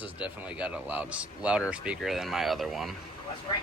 This has definitely got a louder speaker than my other one.